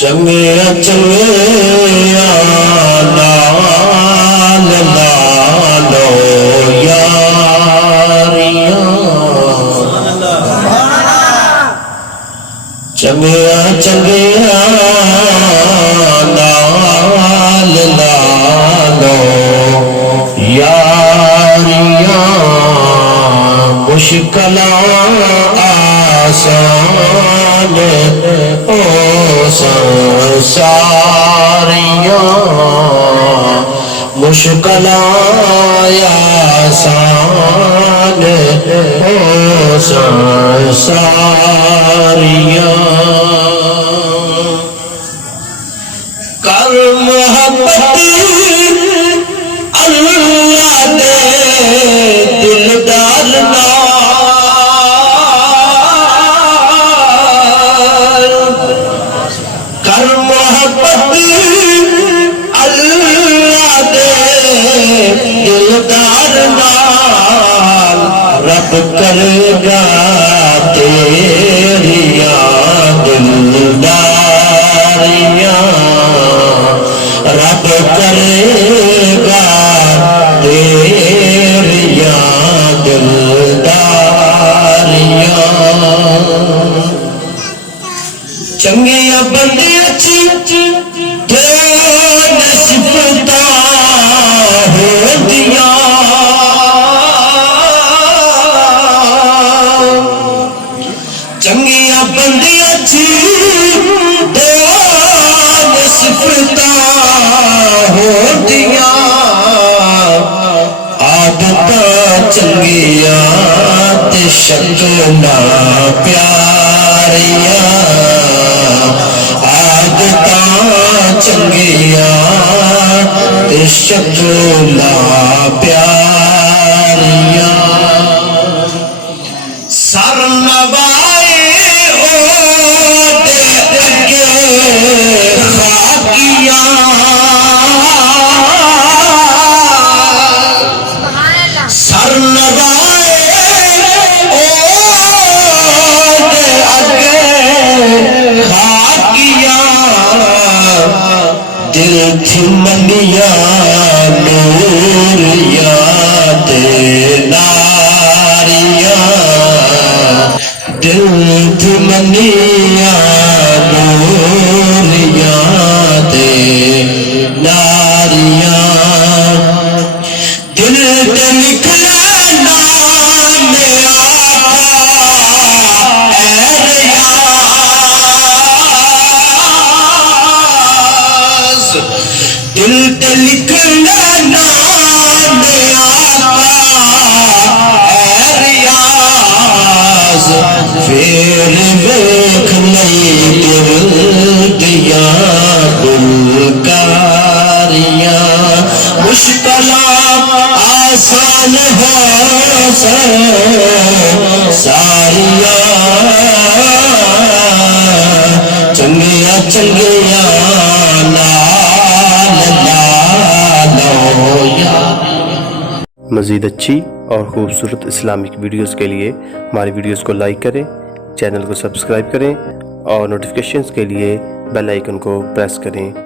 चंगिया चंगिया नाल लालो यारियां, चंगिया चंगिया नाल लालो यारियां, मुश्किलां आसान ओ संसारियां, मुश्किलां आसान ओ संसारियां। कर मोहब्बत अल्लाह दे दिलदार नाल, कर मोहब्बत अल्लाह दे दिलदार नाल, रब करेगा तेरियां दिलदारियां, रब करेगा तेरियां दिलदारियां। चंगिया बंदियां ते नसीबतां होंदियां, चंगिया बंदियां ते नसीबतां होंदियां, आदतां चंगिया ते शक्लां प्यारियां, आदतां चंगिया ते शक्लां प्यारियां। सर नवाए ओदे अगे खाकियां, सर नवाए ओदे अगे खाकियां, दिल थी मनिया नूरिया ते नारियां, दिल थी मनिया नूरिया ते नारियां, दिल ते निकले नाम आका ऐ रियाज़, दिल ते निकले नाम आका ऐ रियाज़, फिर वेख नहीं दिल दियां गुलकारियां, मुश्किलां आसान हो सारियां, चंगिया चंगिया नाल लालो यार। मज़ीद अच्छी और ख़ूबसूरत इस्लामिक वीडियोज़ के लिए हमारी वीडियोज़ को लाइक करें, चैनल को सब्सक्राइब करें और नोटिफिकेशंस के लिए बेल आइकन को प्रेस करें।